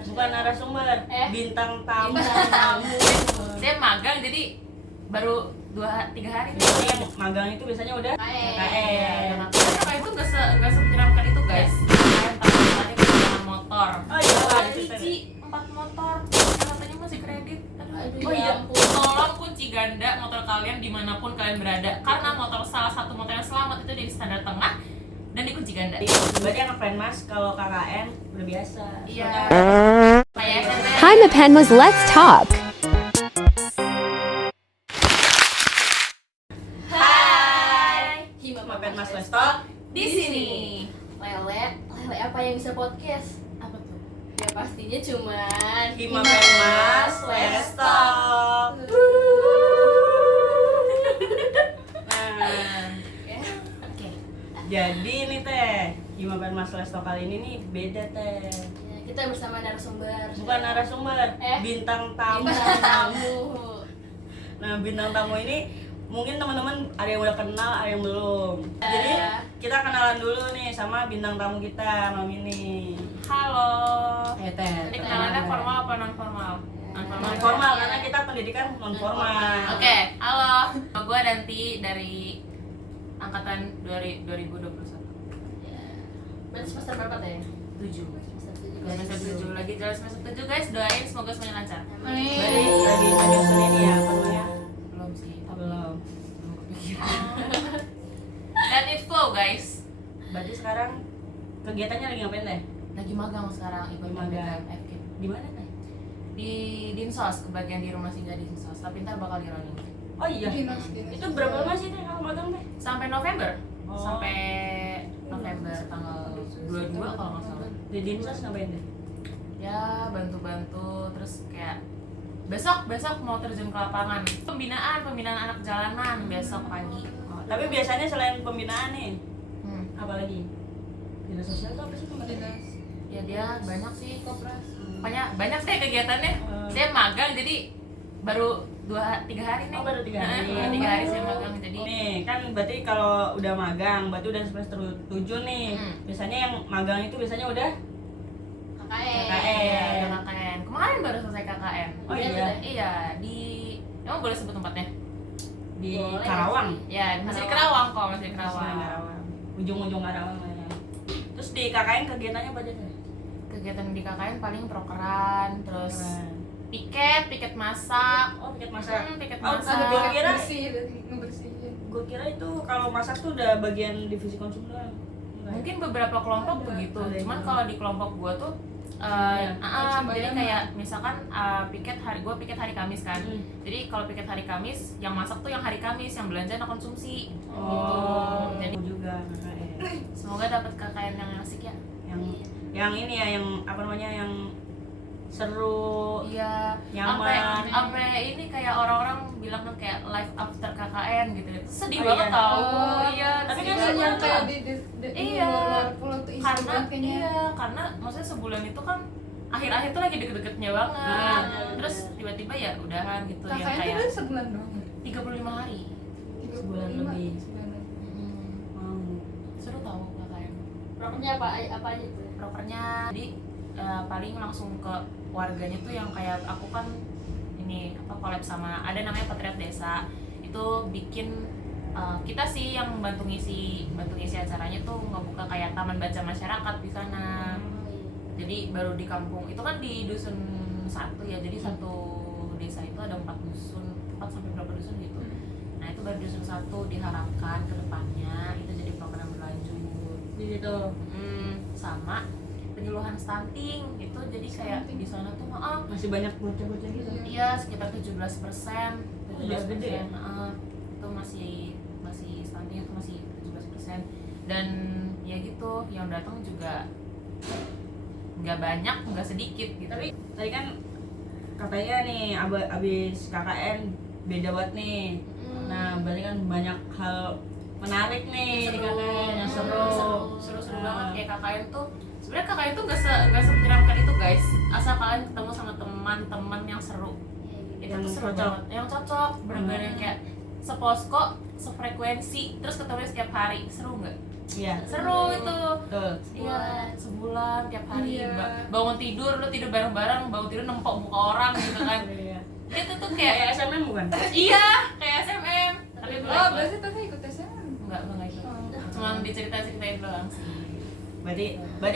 Bukan narasumber, bintang tamu. Saya magang jadi baru 2-3 hari. Jadi yang magang itu biasanya udah KKN. Karena itu nggak semenyeramkan itu guys. Kalian tahu tadi kehilangan motor. Oh iya, Cici 4 motor. Katanya masih kredit. Aduh, oh iya. Tolong kunci ganda motor kalian dimanapun kalian berada. Karena motor salah satu motor yang selamat itu di standar tengah dan dikunci ganda. Berarti anak Penmas kalau KKN udah biasa. Iya. Kayak SMP. Hi, Mapenmas, let's talk. Hai. Hima Penmas Lestok Di sini. Lele apa yang bisa podcast? Apa tuh? Ya pastinya cuman Hima Penmas Lestok. Nah, Oke. jadi ini teh Hima Penmas Lestok kali ini nih beda teh. Ya, kita bersama narasumber. Bukan narasumber, bintang tamu. Bintang tamu. Nah, bintang tamu ini mungkin teman-teman ada yang udah kenal, ada yang belum. Jadi kita kenalan dulu nih sama bintang tamu kita, Mam ini. Halo. Teh. Ini kenalannya formal apa non formal? Non formal karena kita pendidikan non formal. Oke, halo. Gue Danti dari angkatan 2021. Ya. Berarti semester berapa teh? 7. Semester 7. Semester 7 lagi jalan semester 7 guys, doain semoga semuanya lancar. Berarti lagi nyusun ini ya, apa namanya? Belum sih, Belum. kepikiran. Let it flow guys. Berarti sekarang kegiatannya lagi ngapain teh? Lagi magang sekarang ikut Magang. FK Di mana teh? di Dinsos, kebagian di rumah singgah di Dinsos. Tapi ntar bakal di running Oh iya. Itu berapa lama sih teh kalau magang teh? sampai November. Oh. Sampai November tanggal 22 kalau nggak salah. Di Dinsos ngapain teh? Ya bantu-bantu terus kayak besok mau terjun ke lapangan, pembinaan anak jalanan besok pagi. Oh, tapi biasanya selain pembinaan nih, Hmm. apa lagi? Dinas sosial itu apa sih teman-teman? Ya dia banyak sih banyak deh kegiatannya. Hmm. Saya magang jadi baru 2-3 hari nih. Oh, baru 3 hari. 3 hari saya magang jadi. Nih kan berarti kalau udah magang, berarti udah semester 7 nih. Biasanya yang magang itu biasanya udah KKN. Iya, udah KKN. Kemarin baru selesai KKN. Oh iya. Iya, di emang boleh sebut tempatnya? di Boleh Karawang. Ya, masih di Karawang kok, masih di Karawang. Karawang. Ujung-ujung Karawang ya. Terus di KKN kegiatannya apa aja sih? Kegiatan di KKN paling prokeran, terus Keren. piket masak. Oh, piket masak. Piket Oh, masak. gua kira ngebersihin. Gue kira itu kalau masak tuh udah bagian divisi konsum doang. Enggak. Mungkin beberapa kelompok Ada, begitu. ada Cuman juga. kalau di kelompok gua tuh Semuanya. jadi kayak misalkan gua piket hari Kamis kan. Hmm. Jadi kalau piket hari Kamis, yang masak tuh yang hari Kamis, yang belanja anak konsumsi. Oh, Jadi aku juga KKN. semoga dapat KKN yang asik ya. Yang ini ya, yang apa namanya, yang seru. Iya, Nyaman. sampai ini kayak orang-orang bilang kan kayak life after KKN gitu. Itu sedih Oh, banget iya. tau. Iya, Tapi sedih kan banget. yang kayak di Iya. luar pulau tuh isi karena kayaknya. karena maksudnya sebulan itu kan akhir-akhir tuh lagi deket-deketnya banget. Nah. Terus tiba-tiba ya udahan gitu yang KKN itu kayak kan sebulan doang. 35 hari. Sebulan lebih. Sebulan. Mau. Seru tau KKN. Prokernya apa aja tuh? Prokernya jadi paling langsung ke warganya tuh yang kayak aku kan ini apa collab sama ada namanya Patriot Desa. Itu bikin kita sih yang bantu ngisi acaranya tuh ngebuka kayak taman baca masyarakat di sana. Jadi baru di kampung itu kan di dusun 1 ya, jadi satu desa itu ada 4 sampai berapa dusun gitu. Nah itu baru dusun 1 diharapkan ke depannya itu jadi program berlanjut Di situ. sama penyuluhan stunting itu jadi kayak di sana tuh Masih banyak bocah-bocah gitu. iya sekitar 17%. Udah gede ya? Itu masih stunting itu masih 17%. Dan ya gitu yang datang juga nggak banyak, nggak sedikit gitu. Tapi tadi kan katanya nih abis KKN beda banget nih. Nah, berarti kan banyak hal menarik nih di KKN yang seru. Seru banget kayak KKN tuh. Sebenarnya KKN tuh nggak semenyeramkan itu guys. Asal kalian ketemu sama teman-teman yang seru. Itu Yang tuh seru cocok. banget. Yang cocok, bener-bener kayak seposko, sefrekuensi, terus ketemu setiap hari. Seru nggak? Iya. Seru itu. Betul. Iya, sebulan tiap hari Iya. bangun tidur, lu tidur bareng-bareng, bangun tidur nempok muka orang gitu kan. Iya. Itu tuh Kayak kayak SMM bukan? iya, kayak SMM. Tapi Oh, belum berarti tadi ikut SM. enggak ikut. Oh. Cuma diceritain doang sih. Berarti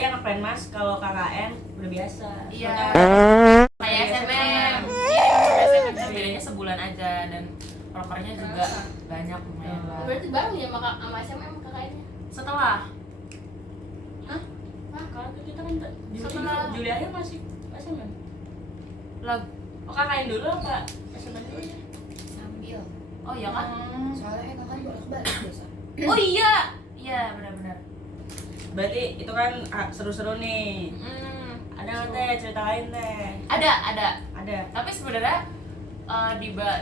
anak Penmas kalau KKN udah biasa. Iya. Soalnya- Kayak Iya, SMM. Iya, kayak SMM cuma bedanya sebulan aja dan prokernya juga banyak lumayan lah. Berarti bareng ya sama SMM KKN-nya. Setelah Kalau kita kan Setelah- Juli akhir masih SMM. lag Oh KKN dulu apa? SMM dulu ya? Sambil. oh iya kan? Soalnya kan bolak-balik biasa. Oh iya. Iya, benar-benar. Berarti itu kan seru-seru nih. Ada nggak teh cerita lain teh? Ada. Ada. Tapi sebenarnya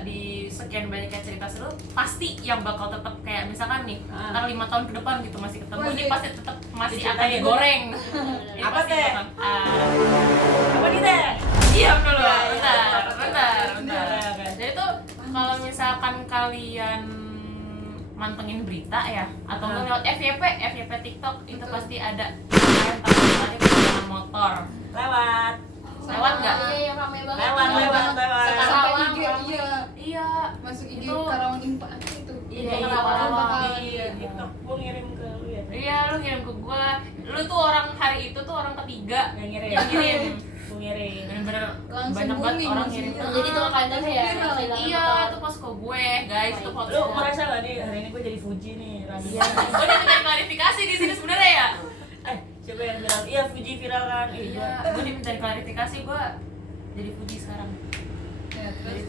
di sekian banyaknya cerita seru pasti yang bakal tetap kayak misalkan nih ntar 5 tahun ke depan gitu masih ketemu Wah, ini iya. pasti tetap masih Diceritain. akan digoreng. Ini Apa, pasti Teh? bakal- Apa nih teh? diam dulu. Ya, ya. Bentar. Oke. Jadi tuh kalau misalkan kalian mantengin berita ya atau nggak lewat FYP TikTok itu Betul. pasti ada kalian tahu misalnya kendaraan motor. Lewat. Lewat nggak? Iya, yang ramai banget. Lewat. Sekarang Sampai Karawang, IG, ramai. iya. Iya. Masuk IG Itu- Karawang Info itu. Iya, Info iya, Karawang. Karawang. Iya, TikTok gua ngirim ke lu ya. Iya, lu ngirim ke gua. Lu tuh orang hari itu tuh orang ketiga Yang ngirim. yang ngirim. Gua ngirim. Bener-bener Langsung banyak banget booming orang langsung. ngirim. Jadi tuh kalian ya. Iya, itu posko gue, guys. Itu foto. Lu merasa gak nih hari ini gua jadi Fuji nih radio? Iya. Gue udah minta klarifikasi di sini sebenarnya ya. Siapa yang bilang? Iya Fuji viral kan? Iya, gue diminta klarifikasi gue jadi Fuji sekarang. Ya, Dan terus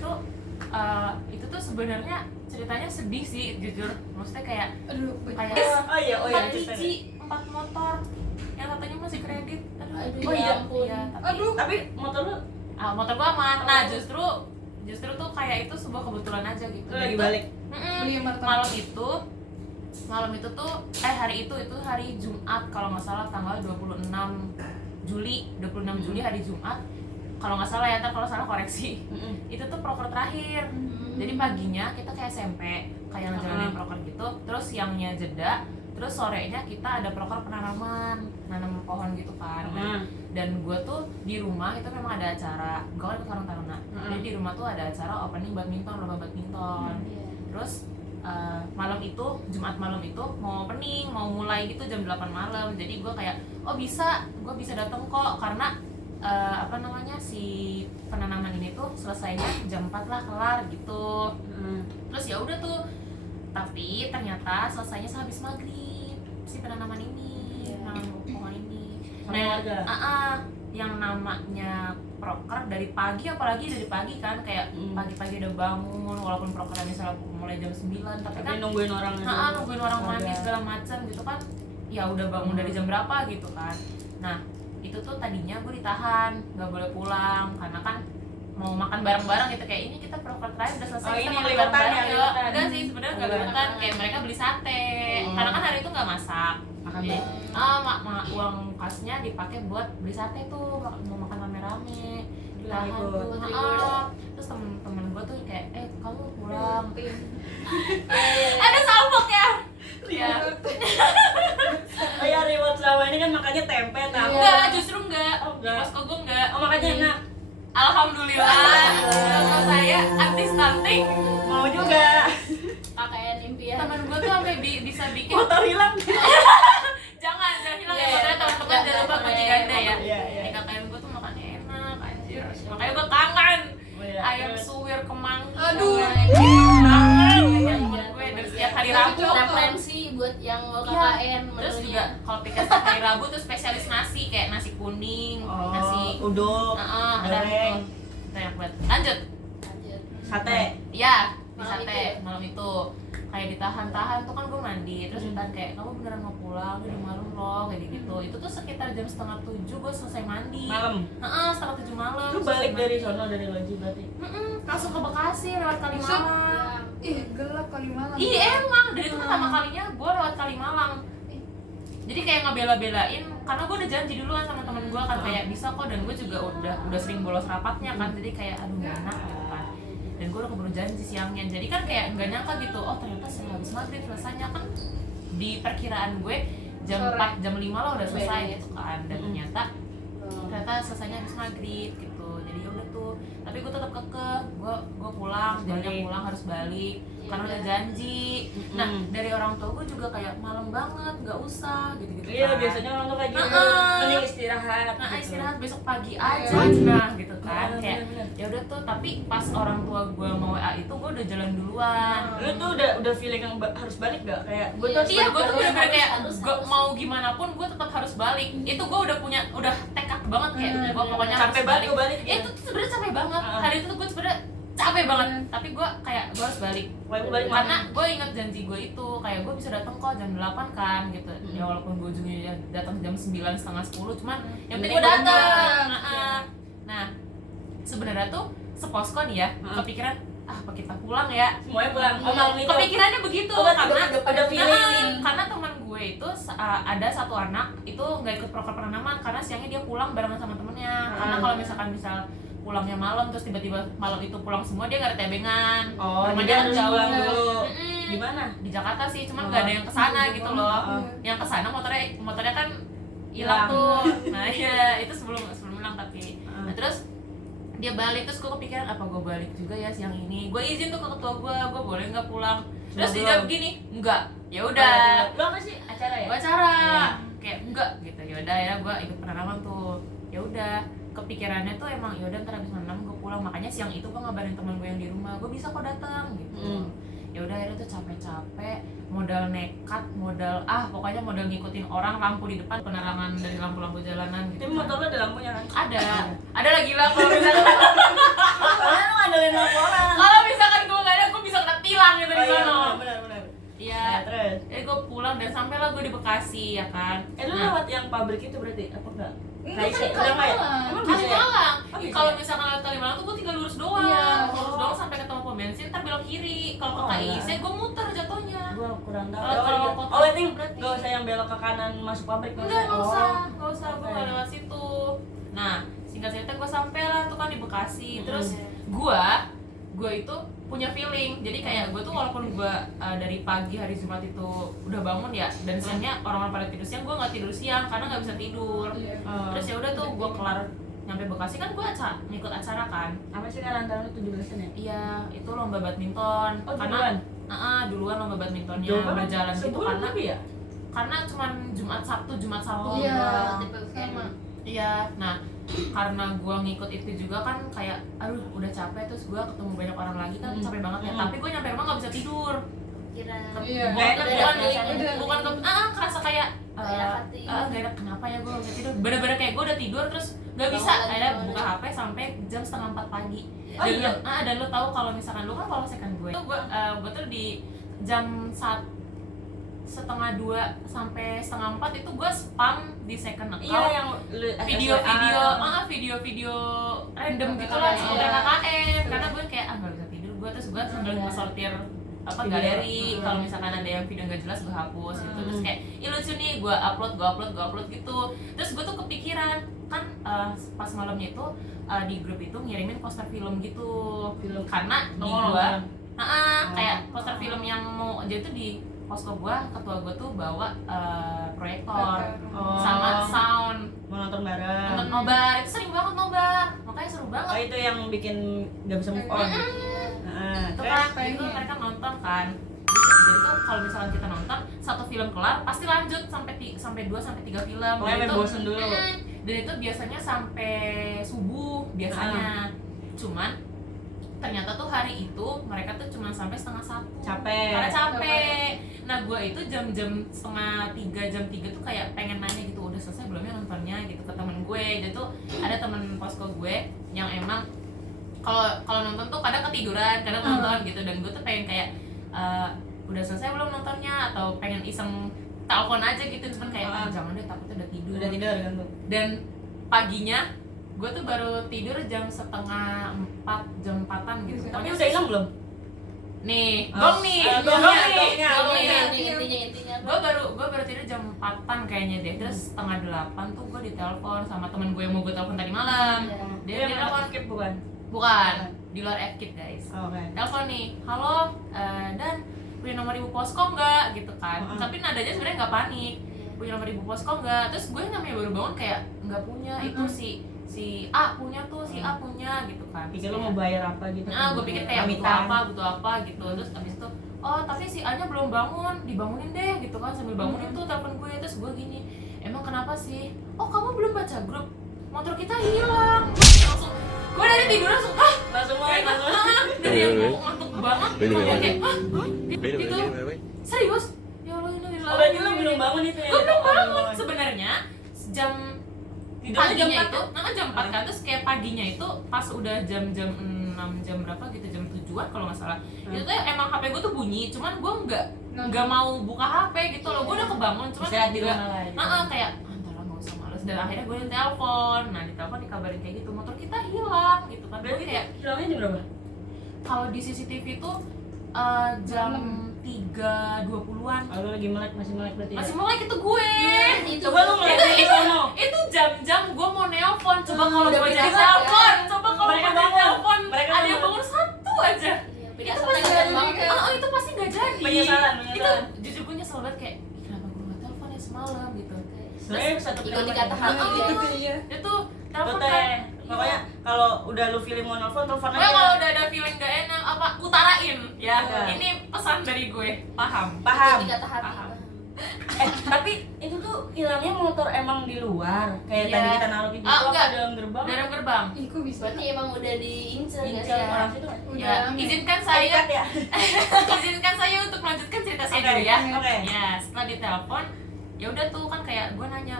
itu tuh sebenarnya ceritanya sedih sih, jujur. Maksudnya kayak aduh, kayak Oh iya, 4 cerita. biji, 4 motor, yang katanya masih kredit. Aduh, Oh ya iya. ampun. Iya, tapi aduh. Tapi motor lu motor gua aman. Nah, justru tuh kayak itu sebuah kebetulan aja gitu. lagi Itu- balik. Beli martabak. malam itu tuh hari itu hari Jumat kalau nggak salah tanggal 26 Juli hari Jumat kalau nggak salah ya, ntar kalau salah koreksi. Itu tuh proker terakhir. Jadi paginya kita kayak SMP kayak ngejalanin proker gitu, terus siangnya jeda, terus sorenya kita ada proker penanaman, nanam pohon gitu kan. Dan gue tuh di rumah itu memang ada acara, gue kan ke Karang Taruna, jadi di rumah tuh ada acara opening badminton, lomba badminton. Terus malam itu, Jumat malam itu mau opening, mau mulai gitu jam 8 malam. Jadi gue kayak, oh bisa, gue bisa dateng kok karena si penanaman ini tuh selesainya jam 4 lah kelar gitu. Terus ya udah tuh, tapi ternyata selesainya sehabis maghrib si penanaman ini, nanam pohon ini. Sama warga? Yang namanya proker dari pagi, apalagi dari pagi kan kayak pagi-pagi udah bangun walaupun prokernya misalnya mulai jam 9 tapi kan nungguin orang nungguin orang mandi segala macam gitu kan, ya udah bangun dari jam berapa gitu kan. Nah itu tuh tadinya gue ditahan nggak boleh pulang karena kan mau makan bareng-bareng gitu, kayak ini kita proker terakhir udah selesai, Oh, kita ini makan liwetan bareng-bareng ya, yuk. liwetan. Enggak sih sebenarnya nggak liwetan, kayak mereka beli sate karena kan hari itu nggak masak. Makan Jadi, bareng. uang kasnya dipakai buat beli sate tuh, mau makan rame-rame. Ditahan ikut. tuh. Terus temen-temen gue tuh kayak, kamu pulang. Ada salpok ya? Iya. Oh ya reward selama ini kan makanya tempe tahu. Enggak, justru enggak. Oh, Di enggak. posko gue enggak. Oh makanya enak. Alhamdulillah. Kalau saya artis stunting. Mau juga. KKN impian. Temen gue tuh sampai bisa bikin. Motor hilang. Jangan hilang ya. Iya, Makanya teman-teman jangan lupa kunci ganda ya. Iya, iya. Di KKN gue tuh makannya enak, anjir. Makanya gue kangen. Oh, iya. Ayam Terus. suwir kemangi. Aduh. Kangen. Gue dari setiap hari Rabu. Referensi buat yang mau Iya. KKN Terus menunya. juga kalau pikir setiap hari Rabu tuh spesialis nasi kayak nasi kuning, nasi uduk, ada goreng, itu banyak banget. Lanjut. Lanjut. sate. Iya, di Malam sate itu. malam itu kayak ditahan-tahan tuh kan gue mandi terus ditahan kayak kamu beneran mau pulang udah malam loh kayak gitu. Itu tuh sekitar jam 6:30 gue selesai mandi. Malam. 6:30 malam. Lu selesai balik dari mandi. sono dari Loji berarti. Langsung ke Bekasi lewat Kalimalang. Ih, gelap kali malam. Iya emang, dari itu pertama kalinya gue lewat Kalimalang. Jadi kayak ngebela-belain, karena gue udah janji duluan sama temen gue kan kayak bisa kok, dan gue juga udah sering bolos rapatnya kan, jadi kayak aduh gak enak gitu kan. Dan gue udah keburu janji siangnya, jadi kan kayak nggak nyangka gitu, oh ternyata habis maghrib selesainya kan. Di perkiraan gue jam Sore. 4, jam 5 lah udah selesai Iya. gitu kan. Dan ternyata selesainya habis maghrib gitu. Jadi ya udah tuh, tapi gue tetap kekeh, gue pulang, janjinya Balik. pulang harus balik Iya, karena udah udah. janji. Nah dari orang tua gue juga kayak malam banget, nggak usah gitu-gitu. Iya, kan. biasanya orang tuh kayak gitu. Heeh. Mending istirahat. Nah gitu. istirahat besok pagi Iya. aja, nah gitu kan. Oh, Kayak bener-bener. ya udah tuh, tapi pas orang tua gue mau WA itu gue udah jalan duluan. Lu tuh udah feeling yang harus balik gak? Kayak gue tuh harus Iya, gue balik tuh terus. bener-bener kayak harus. gue mau gimana pun gue tetap harus balik. Itu gue udah tekad banget kayak gue pokoknya harus capek banget balik. gue balik. Itu tuh sebenarnya capek banget. Ah. Hari itu tuh gue sebenarnya capek banget. Tapi gue kayak gue harus balik. Wah, gue balik Karena gue ingat janji gue itu kayak gue bisa datang kok jam 8 kan gitu. Ya walaupun gue ujungnya datang jam 9 setengah 10, cuman yang penting gue Penting datang. datang. Nah sebenarnya tuh seposko nih ya kepikiran apa kita pulang ya. Semuanya pulang. Oh, malam itu. Kepikirannya begitu Oh, berarti karena udah feeling. karena teman gue itu ada satu anak itu nggak ikut proker penanaman karena siangnya dia pulang barengan sama temennya. Karena kalau misalkan misal pulangnya malam terus tiba-tiba malam itu pulang semua, dia nggak ada tebengan. Oh, Rumahnya jadi kan harus jauh. pulang dulu. Mm-mm. Di mana? Di Jakarta sih, cuman nggak ada yang kesana gitu loh. Yang kesana motornya kan hilang Hilang. tuh. Nah iya itu sebelum hilang tapi. Nah terus dia balik, terus gue kepikiran apa gue balik juga ya siang ini. Gue izin tuh ke ketua gue boleh nggak pulang. Terus dia jawab gini, enggak. Ya udah. Lu apa sih acara ya? Gue acara Iya. kayak enggak gitu. Ya udah ya gue ikut penanaman tuh. Ya udah kepikirannya tuh emang ya udah ntar habis menanam gue pulang. Makanya siang itu gue ngabarin teman gue yang di rumah, gue bisa kok datang gitu. Ya udah akhirnya tuh capek-capek, modal nekat, pokoknya modal ngikutin orang, lampu di depan, penerangan dari lampu-lampu jalanan gitu. Tapi motor lu ada lampunya kan? Ada lagi lah kalau misalkan Soalnya lu ngandelin lampu orang. kalau misalkan gue nggak ada gue bisa kena tilang gitu di sana. benar. Iya. Nah, terus. Gue pulang dan sampailah gue di Bekasi ya kan. Lu Nah, lewat yang pabrik itu berarti apa enggak? Enggak, Kayak kan udah nggak ya? Kalimalang. Emang bisa ya? Kalimalang. Oh, bisa Kalau ya? misalkan lewat Kalimalang tuh gue tinggal lurus doang. Iya. Lurus doang sampai ketemu pom bensin, ntar belok kiri. Kalau ke Oh, KIC alah. gue muter jatuhnya. Gua kurang tahu. Kalau kota Oh, berarti berarti. enggak usah yang belok ke kanan masuk pabrik. Enggak usah, gue oke. nggak lewat situ. Nah, singkat cerita gue sampai lah tuh kan di Bekasi. Terus Hmm. gue itu punya feeling. Jadi kayak gue tuh walaupun gue dari pagi hari Jumat itu udah bangun ya, dan siangnya orang-orang pada tidur siang, gue nggak tidur siang karena nggak bisa tidur. Iya. Terus ya udah tuh gue kelar nyampe Bekasi kan gue ngikut acara kan. Apa sih kan antara lu 17-an ya? Iya, itu lomba badminton. Oh, karena duluan lomba badmintonnya Jauh banget. berjalan gitu Sebulan karena lebih ya? karena cuman Jumat Sabtu Oh, Iya, tipe sama. Iya, nah karena gue ngikut itu juga kan kayak aduh udah capek, terus gue ketemu banyak orang lagi kan capek banget ya. Tapi gue nyampe rumah nggak bisa tidur. kira Iya. Nggak enak ya? Bukan kerasa kayak Nggak enak hati. nggak enak, kenapa ya gue nggak bisa tidur. Bener-bener kayak gue udah tidur terus nggak bisa. Bangun lagi, Akhirnya bangun buka lagi. HP sampai jam 3:30 pagi. Oh, iya? Dan lo tahu kalau misalkan lo kan follow second gue tuh di jam 1:30 sampai 3:30 itu gue spam di second account. Iya, yang lu video-video random gitu lah seputar KKN. Karena gue kayak nggak bisa tidur gue, terus gue sambil ngesortir Video. galeri. Kalau misalkan ada yang video nggak jelas gue hapus gitu. Terus kayak ih lucu nih, gue upload gitu. Terus gue tuh kepikiran kan pas malamnya itu di grup itu ngirimin poster film gitu. Karena di gue kayak poster film yang mau jadi tuh di posko gua, ketua gua tuh bawa proyektor Oh. sama sound Mau nonton bareng. nonton nobar. Itu sering banget nobar, makanya seru Oh, banget. itu yang bikin nggak bisa move on. Nah, Itu terus kan itu mereka nonton kan. Jadi tuh kalau misalkan kita nonton satu film kelar pasti lanjut sampai 2 sampai 3 film. Pokoknya Dan sampai bosen dulu. Dan itu biasanya sampai subuh biasanya. Cuman ternyata tuh hari itu mereka tuh cuma sampai 2:30 karena capek. capek. Nah gue itu jam-jam 2:30 jam 3 tuh kayak pengen nanya gitu, udah selesai belum ya nontonnya gitu ke temen gue. Jadi tuh ada temen posko gue yang emang kalau nonton tuh kadang ketiduran, kadang nonton gitu. Dan gue tuh pengen kayak udah selesai belum nontonnya, atau pengen iseng telepon aja gitu. Cuman kayak jangan deh, takutnya udah tidur. Udah tidur kan lu? Dan paginya gue tuh baru tidur jam 3:30 jam 4-an gitu. Tapi udah hilang belum? Nih, Oh, gong nih, gongnya. intinya gue baru tidur jam 4-an kayaknya deh. Terus 7:30 tuh gue ditelepon sama temen gue yang mau gue telepon tadi malam. Dia telepon, skip bukan? bukan di luar FKIP guys. Oh, oke. Telepon nih, halo, dan punya nomor ibu posko nggak gitu kan. Tapi nadanya sebenarnya nggak panik. punya nomor ibu posko nggak, terus gue namanya baru bangun kayak nggak punya, itu si A punya tuh, si A punya gitu kan. Pikir lo mau bayar apa gitu? Nah, gue pikir kayak butuh Pamitan. apa gitu. Terus abis itu, oh tapi si A nya belum bangun, dibangunin deh gitu kan. Sambil bangunin tuh telepon gue, terus gue gini, emang kenapa sih? Oh kamu belum baca grup, motor kita hilang. Langsung, gue dari tidur langsung, hah? Langsung mulai, langsung. Dari yang ngantuk banget, gue kayak, hah? Gitu, serius? Ya Allah ini Oh, berarti lo belum bangun itu ya? Gue belum bangun, sebenarnya jam Tidurnya jam paginya 4 itu, kan? jam 4 kan, terus kayak paginya itu pas udah jam 6 jam berapa gitu, jam 7-an kalau nggak salah. Itu tuh emang HP gue tuh bunyi, cuman gue nggak mau buka HP gitu loh. Gue udah kebangun, cuman Istirahat di juga rumah lah, gitu. kayak entar lah nggak usah males. Dan akhirnya gue telepon, nah di telepon dikabarin kayak gitu, motor kita hilang gitu kan. Berarti Gue kayak hilangnya jam berapa? kalau di CCTV tuh jam 3.20-an. Kalau lagi melek, masih melek berarti ya? Masih melek itu gue. Coba lo melek di sono. Itu jam-jam gue mau nelpon. Coba kalau udah gue jadi biasa telepon, coba kalau Mereka gue jadi bangun. telepon, Mereka ada yang bangun. bangun satu aja. Iya, Itu biasa pasti kan banget. itu pasti nggak jadi. Penyesalan. Itu jujur gue nyesel banget kayak, "Ih, kenapa gue nggak telepon ya semalam gitu. Sebenarnya satu Ikut telepon dikata ya. hati Gitu ya. iya. Itu Lo telepon teh, kan. pokoknya kalau udah lu feeling mau nelfon, telepon Pokoknya aja. kalau udah ada feeling gak enak apa utarain ya. Iya. Ini pesan dari gue, paham. Paham. Ikut dikata hati. Paham. Tapi itu tuh hilangnya motor emang di luar. Kayak Iya. tadi kita naruh di Ah, apa enggak. dalam gerbang. Dalam gerbang. Ih, kok bisa? Berarti emang udah diincer nggak Incer sih? orang situ. Ya, Udah. izinkan saya Ikat ya. izinkan saya untuk melanjutkan cerita saya Oke, dulu ya. oke. Ya, setelah ditelepon, ya udah tuh kan kayak gue nanya,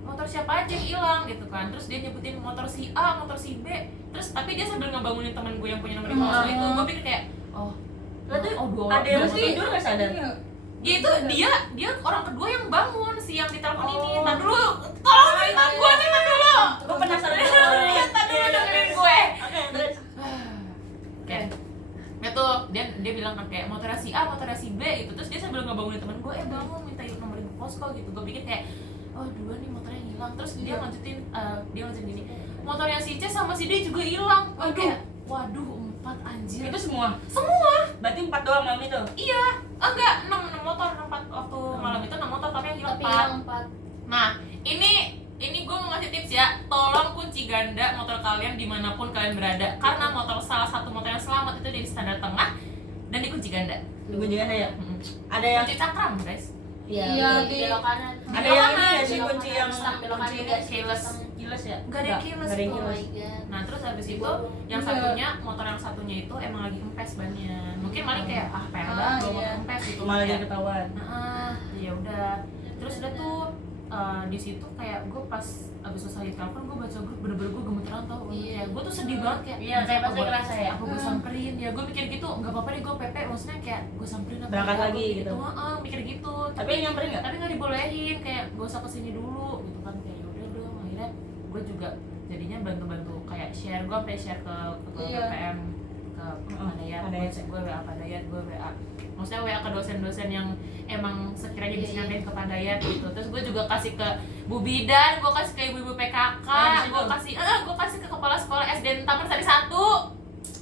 motor siapa aja yang hilang gitu kan. Terus dia nyebutin motor si A, motor si B. Terus tapi dia sambil ngebangunin teman gue yang punya nomor posko itu. Gue pikir kayak, oh, Berarti dua ada yang dua mesti tidur nggak sadar? Iya. Ya itu dia orang kedua yang bangun, si yang ditelepon ini. Oh. Nah dulu, tolong cerita gue cerita dulu. Gue penasaran. Cerita dulu dengerin gue. Oke, terus. Oke. Ya tuh dia bilang kan kayak motor si A, motor si B gitu. Terus dia sambil ngebangunin teman gue, bangun minta nomor ibu posko gitu. Gue pikir kayak, oh dua nih motornya hilang. Terus dia lanjutin gini, motornya si C sama si D juga hilang. Gue Waduh. kayak, waduh 4 anjir. Itu semua. Berarti 4 doang malam itu. Iya, enggak 6 motor, 4 waktu malam itu 6 motor tapi yang hilang Tapi 4. yang 4. Nah, ini gue mau ngasih tips ya. Tolong kunci ganda motor kalian dimanapun kalian berada. Karena salah satu motor yang selamat itu di standar tengah dan dikunci ganda. Gue juga ada ya. Mm-mm. Ada yang Kunci cakram, guys. Iya, di belok kanan. ada belok yang ini kanan, ya sih belok kunci kanan, yang stang belok kunci kanan, keyless. keyless ya? Enggak ada yang keyless Nggak ada yang itu. Oh keyless. my god. Nah, terus habis itu yang Iya. satunya, motor yang satunya itu emang lagi kempes bannya. Mungkin maling kayak PR banget Ah, bawa iya. motor kempes gitu. Malah Kayak, jadi ketahuan. ya udah. Terus udah tuh di situ kayak gue pas abis selesai telepon gue baca grup bener-bener gue gemeteran tau. Iya. Kayak gue tuh sedih banget kayak Iya, kayak pasti apa ngerasa ya. apa gue samperin ya, gue mikir gitu nggak apa-apa deh gue PP, maksudnya kayak gue samperin apa Berangkat enggak, lagi gua gitu. mikir gitu. Tapi nyamperin nggak? tapi nggak dibolehin, kayak gak usah kesini dulu gitu kan. Kayak yaudah dong, akhirnya gue juga jadinya bantu-bantu kayak share, gue sampai share ke Iya. PM ke Padayat, Padayat. gue WA Padayat, gue WA maksudnya WA ke dosen-dosen yang emang sekiranya bisa Iya, iya. nyampein ke Padayat gitu. Terus gue juga kasih ke Bu Bidan, gue kasih ke ibu-ibu PKK, gue kasih ke kepala sekolah SD Taman Sari 1.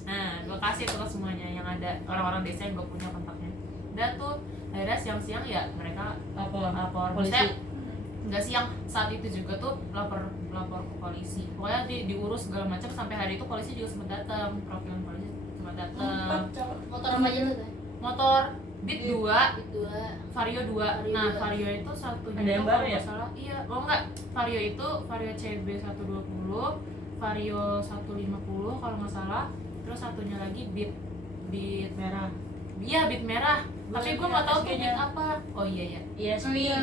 Nah, gue kasih tuh ke semuanya yang ada orang-orang desa yang gue punya kontaknya. Udah tuh, akhirnya siang-siang ya mereka lapor. Maksudnya nggak siang, saat itu juga tuh lapor ke polisi. Pokoknya diurus segala macam sampai hari itu polisi juga sempat datang, perwakilan polisi sempat datang. Motor apa aja lu tuh? Motor Beat 2, Itu 2. Vario 2. Vario Nah, 2. Vario itu satunya Ada yang itu baru kalau ya? nggak salah, iya. Oh enggak, Vario itu Vario CB 120, Vario 150 kalau nggak salah. Terus satunya lagi Beat Merah. Iya, Beat merah. Tapi gue nggak tahu tuh kayaknya. Beat apa. Oh iya ya. Iya, Oh iya.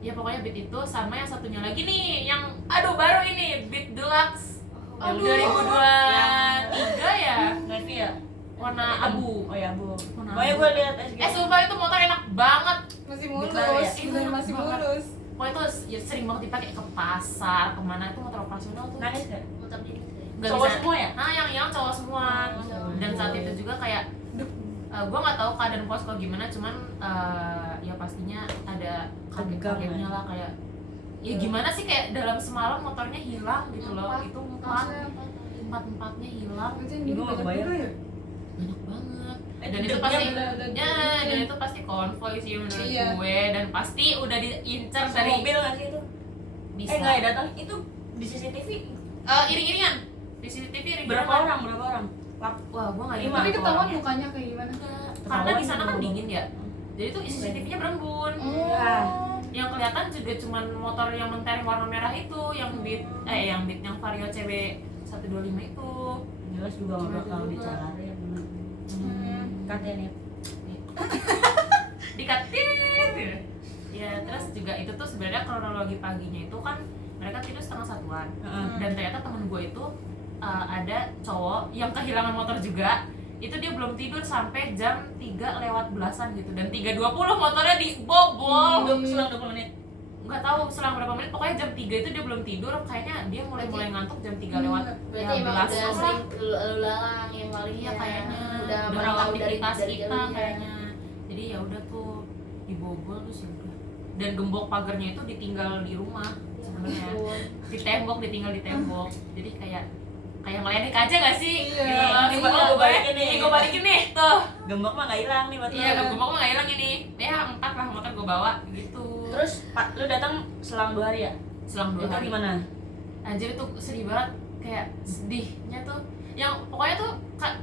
Ya pokoknya Beat itu sama yang satunya lagi nih, yang aduh baru ini Beat Deluxe. Yang 2023 ya. Navy ya? Warna abu. Oh ya, Bu. Warna Pokoknya abu. gue lihat SG. Sumpah itu motor enak banget. Masih Bener mulus. ya? Bener masih Banget. mulus. Pokoknya itu ya sering banget dipakai ke pasar, kemana itu motor operasional tuh. Nangis gak? Motor di kayak. Nggak Cowok bisa. semua ya? Nah, yang cowok semua. Oh. Dan saat itu juga kayak gue nggak tahu keadaan posko gimana, cuman ya pastinya ada kaget-kagetnya lah, kayak ya gimana sih kayak dalam semalam motornya hilang gitu loh. Itu empatnya hilang. Itu yang Ibu dulu nggak banyak kebayang. juga ya? banyak banget. Dan itu Hidupnya pasti udah ya, dan itu pasti konvoy sih menurut Iya. gue, dan pasti udah diincar Sama dari mobil nggak sih itu? bisa. Nggak ya, datang itu di CCTV. Iring-iringan di CCTV Berapa orang? Wah, gue nggak Lima. Tapi ingat ketahuan orangnya. mukanya kayak gimana? Karena di sana kan dingin ya, jadi tuh CCTV-nya berembun. Ya. Yang kelihatan juga cuman motor yang mentereng warna merah itu, yang yang Vario CB 125 itu. Jelas juga nggak bakal dicari. Katanya nih. Dikatin ya. Terus juga itu tuh sebenarnya kronologi paginya itu kan mereka tidur setengah satuan, dan ternyata temen gue itu ada cowok yang kehilangan motor juga. Itu dia belum tidur sampai jam 3 lewat belasan gitu, dan 3.20 motornya dibobol. Selang 20 menit. Nggak tahu selang berapa menit, pokoknya jam 3 itu dia belum tidur. Kayaknya dia mulai ngantuk jam 3 lewat Berarti emang udah lah. sering lalu lalang yang paling Iya kayaknya udah tahu tahu dari aktivitas kita jalurnya. kayaknya. Jadi ya udah tuh dibobol terus ya udah. Dan gembok pagarnya itu ditinggal di rumah sebenarnya. Di tembok, ditinggal di tembok. Jadi kayak ngeledik aja gak sih? Iya. Gitu. Ini gua balikin nih. Ini gua balikin nih tuh. Gembok mah nggak hilang nih motor. Iya, gembok mah gak hilang ini. Ya 4 lah motor gua bawa gitu. Terus Pak, lu datang selang 2 hari ya? selang 2 Itu hari. gimana? Anjir itu sedih banget, kayak sedihnya tuh yang pokoknya tuh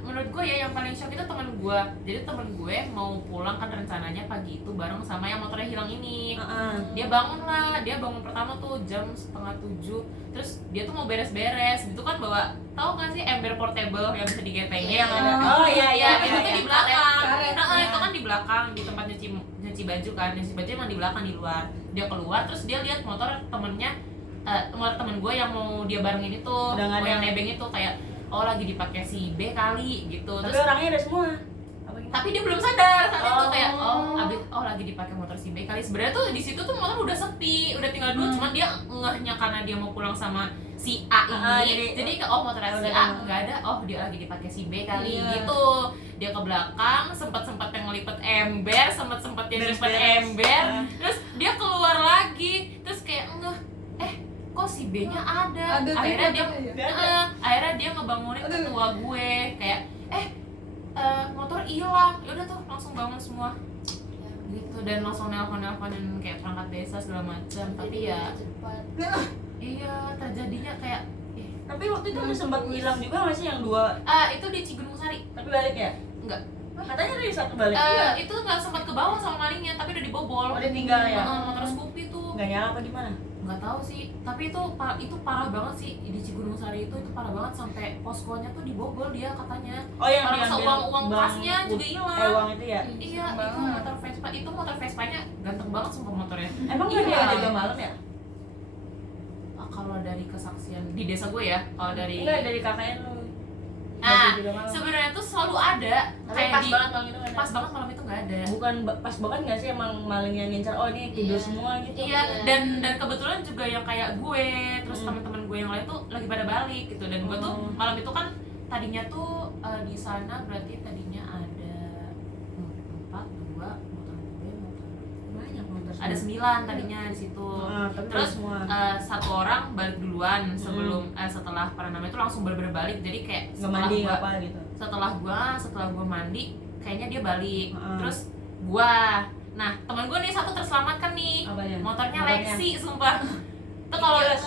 menurut gue ya yang paling shock itu teman gue. Jadi teman gue mau pulang kan rencananya pagi itu bareng sama yang motornya hilang ini. Dia bangun pertama tuh jam 6:30. Terus dia tuh mau beres-beres gitu kan, bawa tahu kan sih ember portable yang bisa digetengnya yang ada. Oh iya Itu tuh di belakang. Karet. Nah, itu kan di belakang di tempat nyuci baju kan. Nyuci baju emang di belakang di luar. Dia keluar terus dia lihat motor temennya, motor temen gue yang mau dia barengin itu, Udah nggak mau ada. yang nebeng itu, kayak oh lagi dipakai si B kali gitu. Tapi Terus orangnya ada semua. Apa gimana? tapi dia belum sadar saat itu, Oh. kayak lagi dipakai motor si B kali. Sebenarnya tuh di situ tuh motor udah sepi, udah tinggal dua, cuman dia ngehnya karena dia mau pulang sama si A ini. Jadi motornya si A nggak ada, dia lagi dipakai si B kali gitu. Dia ke belakang, sempat yang ngelipet ember, sempat yang ngelipet Beres-beres. ember. Terus dia keluar lagi, terus kayak kok si B-nya ada. Akhirnya dia akhirnya dia ngebangunin Aduh. ketua gue kayak motor hilang. Ya udah tuh langsung bangun semua gitu, dan langsung nelponin kayak perangkat desa segala macam. Tapi ya cepat. iya terjadinya kayak Tapi waktu itu udah sempat hilang juga nggak sih yang 2? itu di Cigunung Sari. Tapi balik ya? Enggak. Katanya dari satu balik. Itu nggak sempat ke bawah sama malingnya, tapi udah dibobol. Oh, dia tinggal ya? Motor Scoopy tuh Nggak nyala apa gimana? nggak tahu sih, tapi itu parah banget sih di Cigunung Sari. Itu parah banget, sampai poskonya tuh dibobol dia katanya. Oh yang Orang diambil uang kasnya juga hilang. Uang itu ya? Iya, itu motor Vespa-nya ganteng banget sumpah motornya. Emang nggak Iya. dia jaga malam ya? Kalau dari kesaksian di desa gue ya, kalau dari Enggak, dari KKN lu. Nah, Jaga malam. sebenarnya tuh selalu ada. Tapi Kayak pas di- banget malam itu nggak ada. pas banget malam itu nggak ada. Bukan pas banget nggak sih emang maling yang ngincar, oh ini tidur Iya. semua gitu. Iya, dan kebetulan juga yang kayak gue, terus Hmm. teman-teman gue yang lain tuh lagi pada balik gitu. Dan gue tuh Oh. malam itu kan tadinya tuh di sana berarti tadinya ada 4, 2 motor gue, Banyak motor. ada 9 tadinya di situ. Tapi Terus semua. satu orang balik duluan sebelum setelah para nama itu langsung bener-bener balik. Jadi kayak Nggak mandi nggak apa gitu. setelah gua mandi kayaknya dia balik. Heeh. Terus gua, nah teman gua nih satu terselamatkan nih, Apanya? motornya Motornya. Lexi sumpah. Tuh kalau Kiles.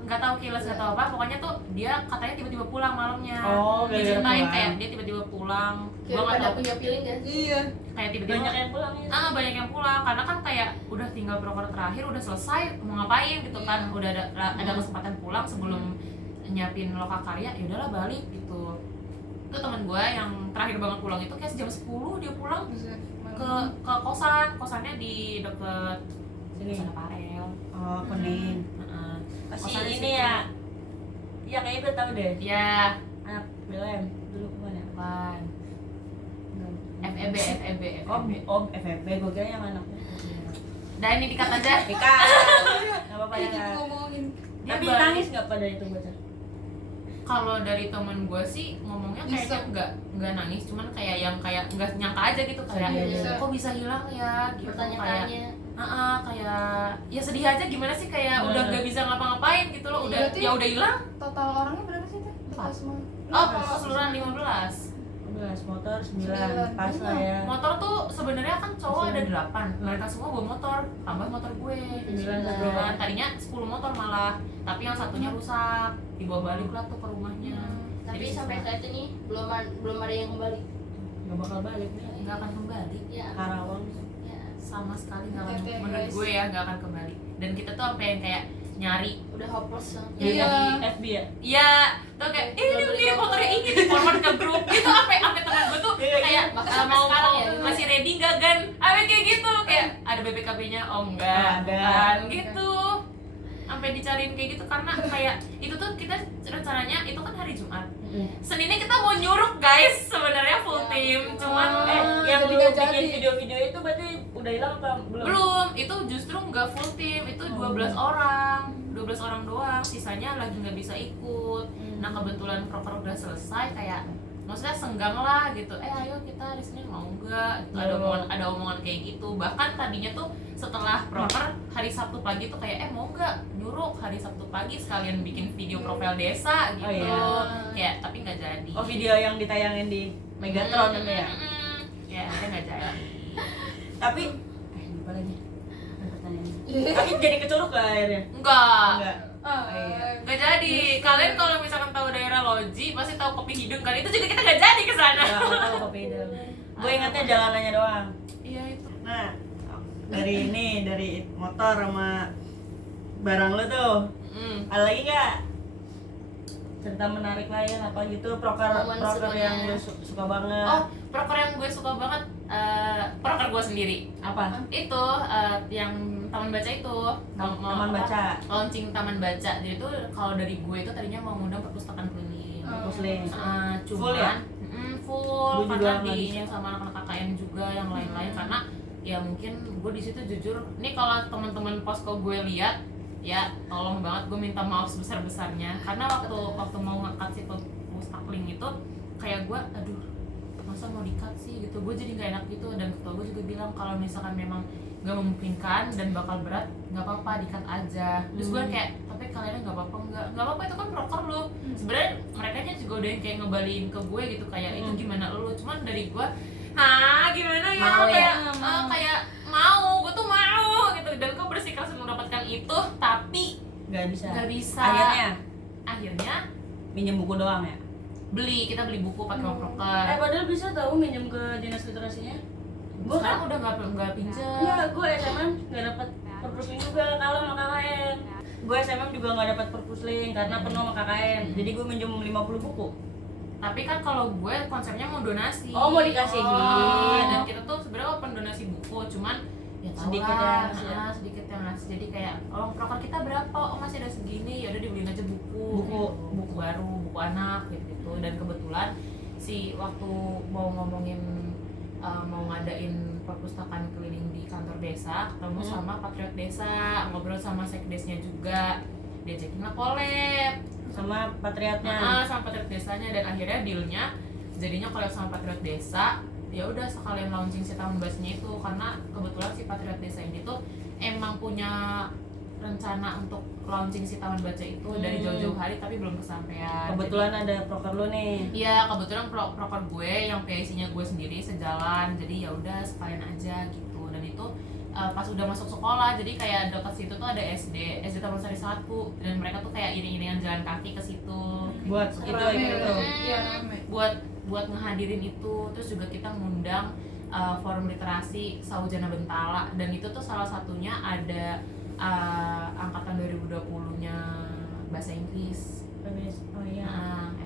nggak tahu kilas nggak tahu apa, pokoknya tuh dia katanya tiba-tiba pulang malamnya. Oh, gara-gara Diceritain pulang. kayak dia tiba-tiba pulang. Kayak Gua nggak pada tahu, punya feeling kan? Iya. kayak tiba-tiba Banyak yang pulang ya. banyak yang pulang karena kan kayak udah tinggal proker terakhir, udah selesai, mau ngapain gitu kan, udah ada kesempatan pulang sebelum nyiapin lokakarya, ya udahlah balik gitu. Itu teman gue yang terakhir banget pulang itu kayak jam 10 dia pulang ke kosannya di deket Sini. sana Parel. Oh, Kuning. Heeh. Pasti Kosannya ini situ. ya. Iya kayaknya gue tahu deh. Ya, Anak BLM dulu kemana? bukan. FEB. Oh, FFB, gue kira yang anak. Dan ini dikat aja. Dika. Nggak apa-apa ya. Kita Kak. ngomongin. Dia Tapi balik. nangis nggak pada itu bocah? Kalau dari temen gue sih ngomongnya kayaknya nggak nangis, cuman kayak nggak nyangka aja gitu, kayak Sedih aja. kok bisa hilang ya gitu. Bertanya-tanya. Kayak ya sedih aja, gimana sih, kayak udah nggak bisa ngapa-ngapain gitu loh, udah Berarti- ya udah hilang. Total orangnya berapa sih teh? Total 4. semua. Oh, keseluruhan 15. 11, motor 9, pas lah ya. Motor tuh sebenarnya kan cowok ada 8, mereka semua bawa motor, tambah motor gue 9. Tadinya 10 motor malah, tapi yang satunya rusak, dibawa balik lah tuh ke rumahnya. Tapi Jadi sampai saat ini belum ada yang kembali. Nggak bakal balik nih. nggak akan kembali, Ya. Karawang. Ya. sama sekali nggak akan, Hati-hati ya, menurut guys. gue ya nggak akan kembali. Dan kita tuh sampai yang kayak nyari, Udah hopeless banget. Yang Iya. di FB ya. ya tuh kayak ini motornya ini di forward ke grup gitu, sampai teman gue tuh Iya, kayak Bahkan "Ah, sampai mau sekarang ya, masih ready nggak Gan?" Sampai kayak gitu, kayak ada BPKB-nya, oh enggak, Ada. bukan gitu. Sampai dicariin kayak gitu karena kayak itu tuh kita rencananya itu kan hari Jumat. Seninnya kita mau nyuruk guys, sebenarnya full team, cuman Yang jadi lu nggak bikin jadi. video-video itu berarti udah hilang apa belum? belum, itu justru nggak full team, itu 12 orang doang, sisanya lagi nggak bisa ikut. Nah kebetulan proker udah selesai, kayak maksudnya senggang lah gitu, ayo kita di sini mau nggak gitu. Ada omongan kayak gitu. Bahkan tadinya tuh setelah proker hari Sabtu pagi tuh kayak mau nggak nyuruh hari Sabtu pagi sekalian bikin video profil desa gitu. Oh, iya. Kayak tapi nggak jadi. Oh, video yang ditayangin di Megatron itu ya. Ya akhirnya nggak jadi. Tapi lupa lagi. Ada pertanyaan. Tapi jadi kecuruk gak akhirnya? Enggak. Enggak. Ah, Gak jadi. Kalian kalau misalkan tahu daerah Loji pasti tahu Kopi Hidung kan, itu juga kita gak jadi ke sana. Enggak tahu kopi itu. Gue ingatnya jalanannya doang. Iya itu. Nah, dari motor sama barang lu tuh. Ada lagi nggak cerita menarik lain apa gitu, proker Momen yang serunya. lu suka banget? Oh, proker yang gue suka banget, proker gue sendiri. Apa? Itu yang taman baca itu. Taman baca. Launching taman baca. Jadi itu kalau dari gue itu tadinya mau ngundang perpustakaan keliling. Muslim. Cuman Full ya? Full Gue juga karena nggak di bisa. ini sama anak-anak KKN juga yang lain-lain, karena ya mungkin gue di situ jujur nih, kalau teman-teman posko gue lihat ya tolong banget gue minta maaf sebesar-besarnya, karena waktu mau ngangkat si pustakling itu kayak gue aduh masa mau di-cut sih gitu, gue jadi nggak enak gitu. Dan ketua gue juga bilang kalau misalkan memang nggak memungkinkan dan bakal berat nggak apa-apa di-cut aja. Terus gue kayak tapi kalian nggak apa-apa, nggak apa-apa, itu kan proker lo. Sebenarnya mereka juga udah yang kayak ngebaliin ke gue gitu kayak itu gimana lo, cuman dari gue gimana ya, Mau ya? kayak kayak mau, gue tuh mau gitu. Dan gue bersikeras mendapatkan itu, tapi Nggak bisa. nggak bisa. Akhirnya Minjem buku doang ya? kita beli buku pakai uang proker. Padahal bisa tahu minjem ke dinas literasinya. Gue Sekarang kan udah nggak pinjam. enggak, gue SMM nggak dapat perpusling juga kalau sama KKN. Gue SMM juga nggak dapat perpusling karena penuh sama KKN. Jadi gue minjem 50 buku. Tapi kan kalau gue konsepnya mau donasi. Oh, mau dikasih. Dan kita tuh sebenarnya open donasi buku, cuman ya tau Sedikit lah, yang ngasih ya. sedikit yang ngasih. Jadi kayak uang proker kita berapa? Oh masih ada segini, ya udah dibeliin aja buku baru, buku anak gitu. Dan kebetulan si waktu mau ngomongin mau ngadain perpustakaan keliling di kantor desa, ketemu sama Patriot Desa, ngobrol sama sekdesnya juga, diajakin lah collab Sama patriotnya. sama Patriot Desanya. Dan akhirnya dealnya jadinya collab sama Patriot Desa. Ya udah sekalian launching si taman basnya itu, karena kebetulan si Patriot Desa ini tuh emang punya rencana untuk launching si taman baca itu dari jauh-jauh hari, tapi belum kesampaian. Kebetulan ada proker lu nih. Iya, kebetulan proker gue yang PIC-nya gue sendiri sejalan, jadi ya udah sekalian aja gitu. Dan itu pas udah masuk sekolah, jadi kayak dekat situ tuh ada SD Taman Sari 1, dan mereka tuh kayak iring-iringan jalan kaki ke situ Buat itu itu. Iya, rame. buat ngehadirin itu. Terus juga kita ngundang forum literasi Saujana Bentala, dan itu tuh salah satunya ada angkatan 2020-nya bahasa Inggris. Oh iya.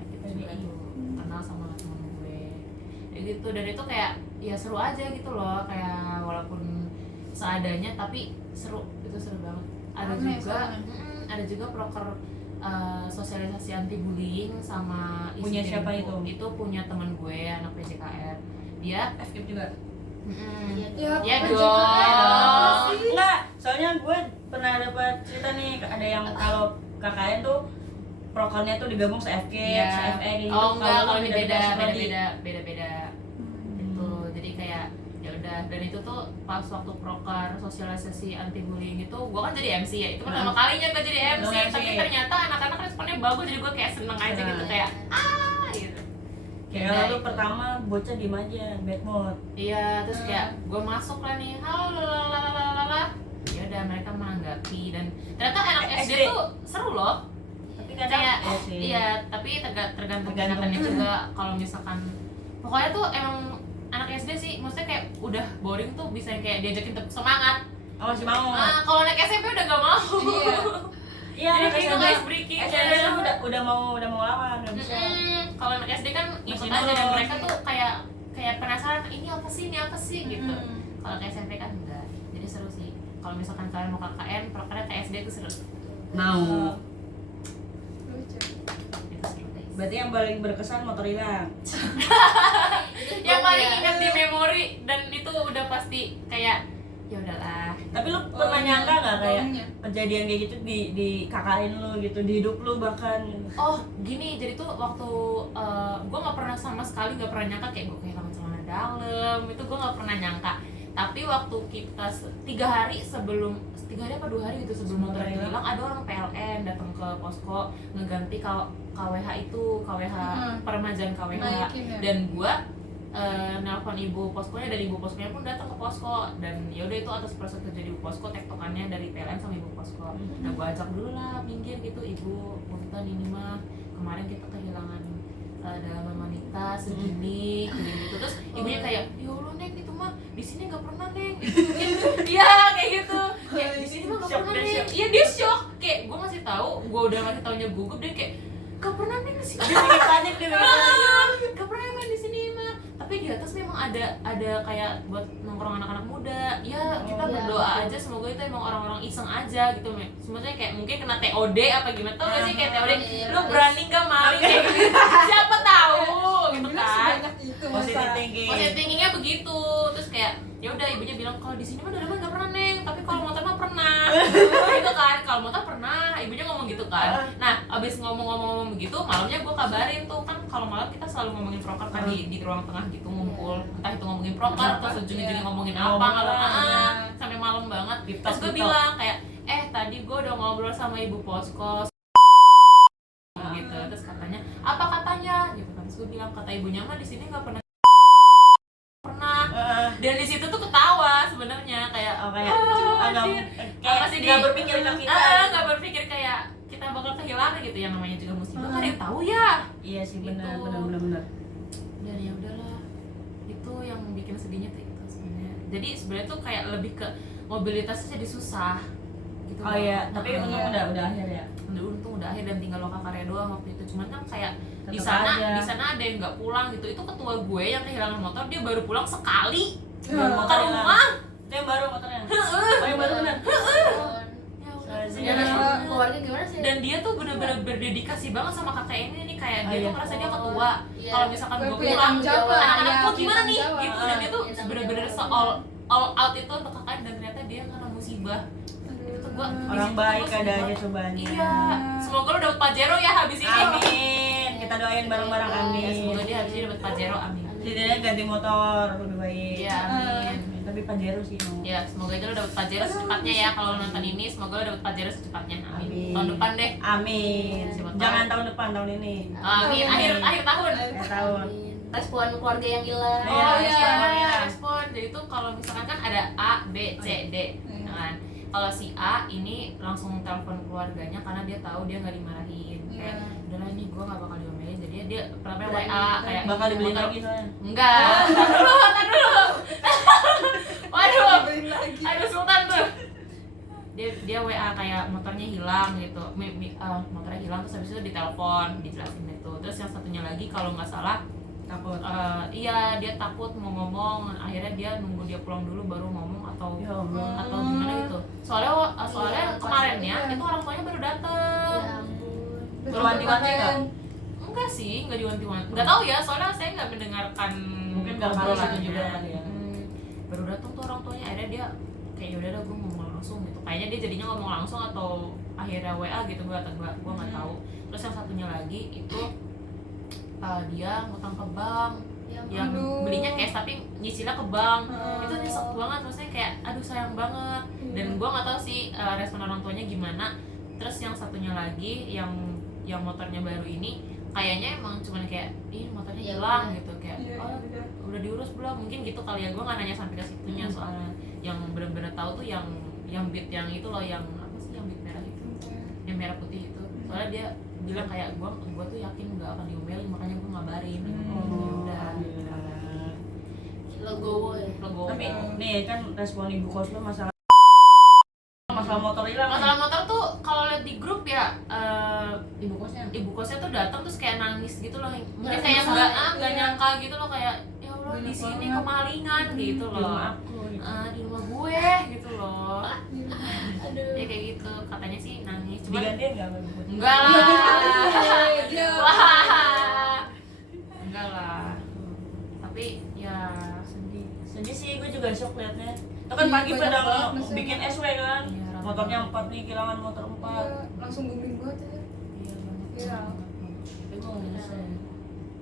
Kita juga tuh kenal sama temen gue kayak gitu. Dan itu kayak ya seru aja gitu loh, kayak walaupun seadanya tapi seru, itu seru banget. Ada juga proker sosialisasi anti bullying sama Punya isi siapa demo. itu? Itu punya teman gue, anak PJKR. Dia FKIP juga. Ya, ya PJKR. dong. Enggak, soalnya gue pernah dapat cerita nih, ada yang kalau KKN tuh prokernya tuh digabung se-FK, Iya. se-FE gitu. Oh enggak, kalau ini beda-beda. beda. Itu jadi kayak ya udah. Dan itu tuh pas waktu proker sosialisasi anti bullying itu gue kan jadi MC ya, itu pertama kalinya gue jadi MC. Lu MC. Tapi ternyata anak-anak responnya bagus, jadi gue kayak seneng aja gitu, kayak gitu. Kayak Udah, kalau lu itu. pertama bocah diem aja, bad mood. Iya, terus kayak gue masuk lah nih, halo lalalala. Ya udah mereka menanggapi dan ternyata anak SD SD. tuh seru loh. Tapi kadang Kayak ya sih. iya, tapi tergantung Tergantung. tingkatannya juga. Kalau misalkan pokoknya tuh emang anak SD sih, maksudnya kayak udah boring tuh bisa yang kayak diajakin tepuk semangat. Oh, masih mau. Nah, kalau anak SMP udah gak mau. Iya. Iya, Jadi anak kayak SMP. guys breaking. SMP tuh udah mau lawan, nggak bisa. Kalau anak SD kan ikut Masih aja dan nurut. mereka tuh kayak penasaran ini apa sih gitu. Kalau ke SMP kan enggak. Jadi seru sih. Kalau misalkan kalian mau KKN, prokernya ke SD tuh seru. Mau. Lucu. Itu seru guys. Berarti yang paling berkesan motor hilang. Yang paling ingat di memori dan itu udah pasti kayak ya udahlah. Tapi lu pernah nyangka nggak kayak Bongnya. kejadian kayak gitu di KKN lu gitu, di hidup lu bahkan? Oh gini, jadi tuh waktu gue nggak pernah sama sekali nggak pernah nyangka kayak gue kehilangan celana dalam itu gue nggak pernah nyangka. Tapi waktu kita 3 hari apa 2 hari gitu sebelum motor itu hilang, ada orang PLN datang ke posko ngeganti KWH itu KWH peremajaan KWH Naikin ya? dan gue nelpon ibu poskonya dan ibu poskonya pun datang ke posko dan ya udah itu atas persetujuan ibu posko tektokannya dari PLN sama ibu posko. Nah gue ajak dulu lah minggir gitu, ibu punten ini mah kemarin kita kehilangan dalaman wanita segini gitu terus ibunya kayak ya Allah Neng itu mah di sini nggak pernah Neng iya kayak gitu kayak di sini mah nggak Shock, pernah dia Neng shock. iya dia shock kayak gue ngasih tahu gue udah ngasih taunya gugup dia kayak nggak pernah Neng di sini Dia bikin panik, dia bikin panik. nggak pernah emang di sini mah tapi di atas memang ada kayak buat nongkrong anak-anak muda ya kita iya. berdoa aja semoga itu emang orang-orang iseng aja gitu sebenarnya kayak mungkin kena TOD apa gimana tau gak sih kayak TOD Iya, lu berani gak maling kayak gitu siapa tahu gitu Bilang kan sebanyak itu Positive masa. thinking. positive thinkingnya begitu terus kayak ya udah ibunya bilang kalau di sini mah dalaman nggak pernah Neng tapi kalau motor mah pernah gitu kan kalau motor pernah ibunya ngomong gitu kan nah abis ngomong begitu malamnya gue kabarin tuh kan kalau malam kita selalu ngomongin proker kan di ruang tengah gitu ngumpul entah itu ngomongin proker atau ujung-ujungnya ngomongin apa Ngomong kalau lah. sampai malam banget Deep terus talk, gue deep talk. bilang kayak tadi gue udah ngobrol sama ibu posko gitu terus katanya apa katanya gitu kan terus gue bilang kata ibunya mah di sini nggak pernah dan di situ tuh ketawa sebenarnya kayak Oh, kayak anjir. Apa sih nggak di- berpikir ke kita. nggak berpikir kayak kita bakal kehilangan gitu yang namanya juga musibah kan yang tahu ya Iya sih, benar Gitu. benar. dan ya udahlah itu yang bikin sedihnya tuh itu sebenarnya jadi sebenarnya tuh kayak lebih ke mobilitasnya jadi susah gitu Oh loh. iya, tapi Nah, untung udah akhir ya. untung udah akhir dan tinggal loka karya doang waktu itu cuman kan kayak di Tetep sana aja. di sana ada yang nggak pulang gitu itu ketua gue yang kehilangan motor dia baru pulang sekali Baru ke motor hilang. rumah Itu yang baru motornya. Oh, yang baru benar. ya Allah. Iya. Ya, respon keluarga gimana sih? Dan dia tuh bener-bener berdedikasi banget sama kakak ini nih kayak Oh, dia iya. tuh ngerasa dia ketua. Iya. Kalau misalkan Gue gue punya pulang, tanggung jawab lah. anak-anak Iya, gue punya gimana nih? tanggung Gitu jawab. dan dia tuh Iya, tanggung bener-bener jawab. all out itu untuk kakak dan ternyata dia karena musibah. Itu tuh gua Orang baik ada aja cobaannya. Iya. Semoga lu dapet Pajero ya habis ini. Amin. Kita doain bareng-bareng, Ya, amin. semoga dia habis ini dapet Pajero, amin. Setidaknya ganti motor lebih baik. Iya, amin. Tapi Pajero sih mau. Ya, semoga aja lu dapet Pajero secepatnya ya kalau lu nonton ini, semoga lu dapet Pajero secepatnya. Amin. Amin. Tahun depan deh. Amin. Siapa tahu. Jangan tahun depan, tahun ini. Amin. Akhir tahun. Ya tahun. Respon keluarga yang hilang. Iya, Oh respon, iya, iya. respon. Jadi tuh kalau misalkan kan ada A, B, C, D, Iya. kan. Kalau si A ini langsung telepon keluarganya karena dia tahu dia nggak dimarahin. Kayak udahlah ini gue nggak bakal diomelin. Jadi dia pertama WA kayak Bakal dibeliin motor- lagi soalnya. Enggak. Tar dulu. Waduh. Beliin lagi. Aduh Sultan tuh. Dia WA kayak motornya hilang gitu. Motornya hilang terus habis itu ditelepon, dijelasin itu. Terus yang satunya lagi kalau nggak salah Takut. iya dia takut mau ngomong akhirnya dia nunggu dia pulang dulu baru ngomong atau Ya Allah. atau gimana gitu soalnya Iya, kemarinnya iya. itu orang tuanya baru dateng Ya ampun. Terus wanti-wanti nggak? enggak sih nggak diwanti-wanti nggak tahu ya soalnya saya nggak mendengarkan Mungkin nggak obrolannya. balas itu juga kali ya. Baru datang tuh orang tuanya akhirnya dia kayak yaudah dah gue ngomong langsung gitu kayaknya dia jadinya ngomong langsung atau akhirnya WA gitu gue nggak tahu terus yang satunya lagi itu dia ngutang ke bank Ya ampun. yang Aduh. belinya cash tapi nyicilnya ke bank Hmm. itu nyesek banget maksudnya kayak aduh sayang banget dan gue nggak tahu sih respon orang tuanya gimana terus yang satunya lagi yang motornya baru ini kayaknya emang cuman kayak ih motornya Iya, hilang udah. gitu kayak Iya, oh udah. udah diurus belum, mungkin gitu kali ya. Gue nggak nanya sampai ke situnya soalnya yang bener-bener tahu tuh yang beat yang itu loh, yang apa sih, yang beat merah itu, yang merah putih itu. Soalnya dia bilang kayak gue tuh yakin nggak akan diomelin, makanya gue ngabarin. Ya udah Logo ya. legowo. Tapi nih kan respon ibu kos lo masalah motor hilang. Masalah motor tuh kalau lihat di grup ya Ibu kosnya tuh datang terus kayak nangis gitu loh, mungkin Ngerasa kayak bersalah, nggak iya. nyangka gitu loh, kayak ya Allah di Banyak sini banget. kemalingan gitu di loh. rumah aku gitu. Di rumah gue gitu loh. Aduh. Ya kayak gitu, katanya sih nangis, cuman Digantiin nggak sama ibu? enggak lah. Iya. Wah. Enggak lah. Tapi ya Sedih sih, gue juga shock liatnya. Itu kan Iya, pagi banyak pada banget maksudnya. bikin SW kan. Iya, rame Motornya banget. 4 nih, kehilangan motor 4. Iya, langsung booming banget ya. Iya banget. Iya. Tapi gue nggak bisa.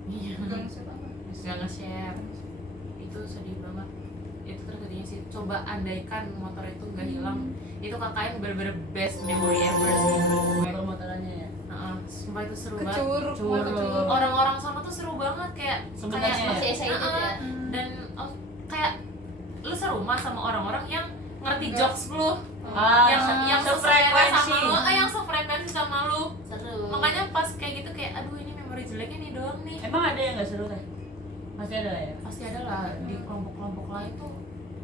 Iya. Gak nge-share apa. Gak nge-share. Itu sedih banget. Itu terjadinya sih, coba andaikan motor itu gak hilang, itu KKN bener-bener best memory ever sih menurut gue. Motor-motorannya ya. Sumpah itu seru banget. Kecuruk, Curug. kecuruk. Orang-orang sana tuh seru banget kayak Sebenarnya Masih excited ya. dan kayak lu serumah sama orang-orang yang ngerti Enggak. jokes lu, Ah, yang sefrekuensi. sama lu, yang sefrekuensi sama lu. Seru. Makanya pas kayak gitu kayak aduh ini memori jeleknya nih doang nih. Emang ada yang nggak seru teh? Masih ada lah ya. Pasti ada lah di kelompok-kelompok lain tuh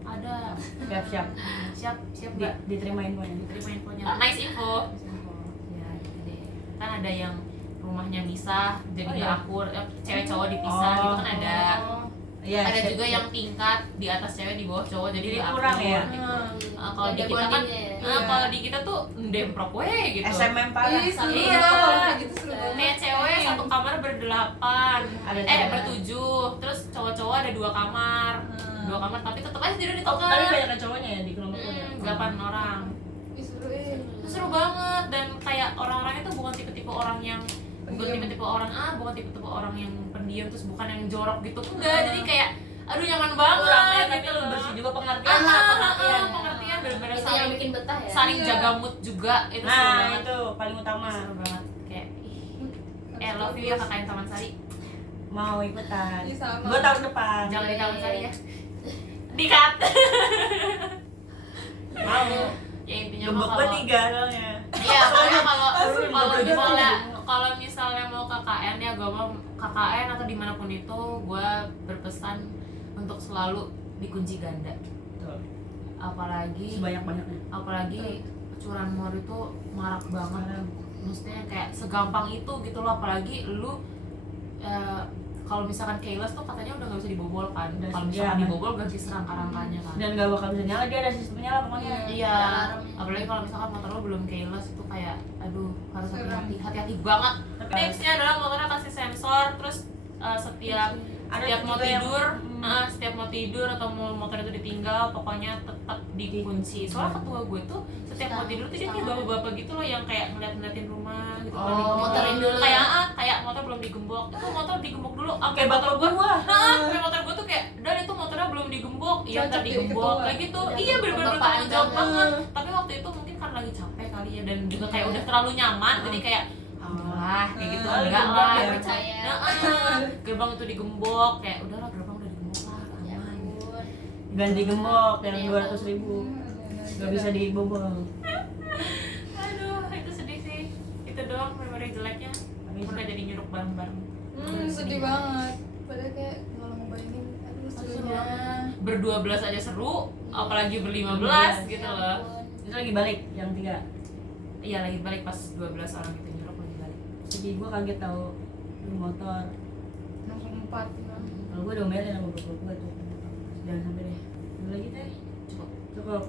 ada. Siap-siap. Siap Mbak. Diterima infonya. Diterima infonya. Nice info. Ya gitu deh. Kan ada yang rumahnya misah jadi Oh, iya. akur, cewek cowok dipisah gitu kan ada. Iya. Ada siap, juga siap. yang tingkat di atas cewek di bawah cowok jadi Jadi nggak kurang akur ya? gitu. Hmm. Kalau di Ada kita kan bondingnya ya. kalau di kita tuh demprok we gitu. SMM parah. Ih, seru Iya. banget kalau kayak gitu, seru banget. Kayak cewek satu kamar berdelapan, Ada cewek. bertujuh, terus cowok-cowok ada 2 kamar, 2 kamar tapi tetap aja tidur di Oh, tapi tengah. banyak cowoknya ya di kelompok lo ya? 8 orang. Ih, seru ya. Itu seru banget dan kayak orang-orangnya tuh bukan tipe-tipe orang yang Pendiam. bukan tipe-tipe orang yang pendiam, terus bukan yang jorok gitu, enggak. Jadi kayak aduh nyaman banget Kurangnya tapi gitu lu loh. bersih juga pengertian lah, pengertian. Pengertian bener-bener Itu yang saling bikin betah ya. saling Iya. jaga mood juga, itu seru Nah, banget. itu paling utama. Seru banget kayak love you ya KKN Taman Sari. Mau ikutan. Iya, sama. Gua tahun depan. Jangan di Taman Sari ya. Di-cut. Mau. Ya intinya mah Gembok gua kalau 3 soalnya. iya, pokoknya kalau Langsung kalau misalnya mau KKN ya, gue mau KKN atau dimanapun itu, gue berpesan untuk selalu dikunci ganda. Betul. Apalagi Sebanyak-banyaknya. curanmor itu marak banget. Maksudnya kayak segampang itu gitu loh, apalagi lu kalau misalkan keyless tuh katanya udah nggak bisa dibobol kan. Udah Kalau sedia, misalkan kan? dibobol ganti serangka-rangkanya kan. Dan gak bakal bisa nyala, dia ada sistemnya lah pokoknya. Iya, Alarm. apalagi kalau misalkan motor lo belum keyless itu kayak aduh harus Serem. hati-hati banget. Tapi- Tipsnya adalah motornya kasih sensor, terus setiap Ada setiap mau juga yang- tidur, setiap mau tidur atau mau motor itu ditinggal, pokoknya tetap dikunci. Soalnya ketua gue tuh setiap mau tidur tuh dia kayak bapak-bapak gitu loh yang kayak ngeliat-ngeliatin rumah gitu. Oh, kan, digembok. motorin dulu. Kayak motor belum digembok. Itu motor digembok dulu. Kayak bapak gua. Kayak motor gue tuh kayak, dan itu motornya belum digembok, iya Cocok ntar jadi digembok, ketua. kayak gitu. Udah Iya bener-bener bapaan bertanggung jawab banget. banget. Tapi waktu itu mungkin kan lagi capek kali ya, dan juga kayak udah terlalu nyaman, jadi kayak alhamdulillah kayak gitu. Oh, Enggak digembok lah, ya. Percaya. gerbang itu digembok, kayak udahlah gerbang udah digembok lah, Ya aman. ampun. Ganti gembok yang Iya. 200.000. Gak bisa dibobol. Aduh, itu sedih sih. Itu doang memori jeleknya. Udah jadi nyuruk bareng-bareng. Sedih banget. Padahal kayak kalau ngebayangin, aduh serunya. Ber-12 aja seru, apalagi ber-15 gitu Ya loh. ampun. Itu lagi balik yang 3. Iya lagi balik pas 12 orang itu nyuruk lagi balik. Sedih, gua kaget tahu lu motor. Langsung 4 kan. Kalau gua diomelin sama bapak gua tuh. Jangan sampai deh. Dulu lagi teh. Cukup.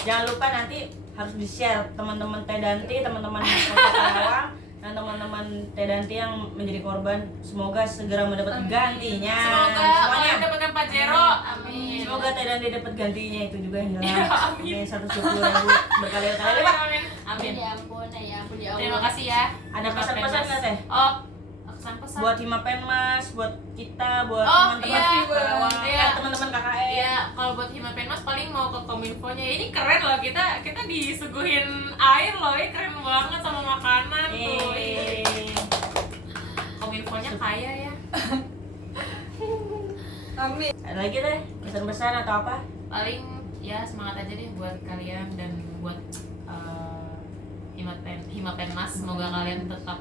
Jangan lupa nanti harus di-share teman-teman Teh Danti, teman-teman Karawang, dan teman-teman Teh Danti yang menjadi korban. Semoga segera mendapat gantinya. Semoga Semuanya. kalian mendapatkan Pajero. Amin. Semoga Teh Danti dapat gantinya itu juga yang Ya, jelas. amin. Ini 110.000 berkali-kali lipat. Amin. Amin. Ya amin ya ampun ya Allah. Terima kasih ya. Ada pesan-pesan nggak Teh? Oh, pesan-pesan. Buat Himapenmas, buat kita, buat Oh, teman-teman iya. Karawang, Iya. teman-teman KKN. Iya, kalau buat Himapenmas paling mau ke Kominfo-nya. Ini keren loh, kita disuguhin air loh, ini keren banget sama makanan tuh. Eh, Kominfo-nya kaya ya. Amin. ada lagi deh pesan-pesan atau apa? Paling ya semangat aja deh buat kalian dan buat Himapenmas. Semoga kalian tetap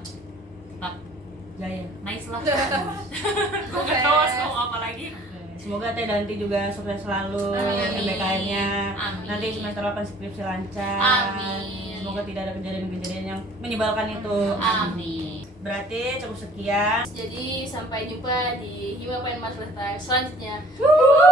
Jaya. nice lah. Gue gak tau harus ngomong apa lagi. Semoga Teh Danti juga sukses selalu Amin. PBKM-nya. Amin. Nanti semester 8 skripsi lancar. Amin. Semoga tidak ada kejadian-kejadian yang menyebalkan itu. Amin. Berarti cukup sekian. Jadi sampai jumpa di Himapenmas Lifetime selanjutnya. Tutup.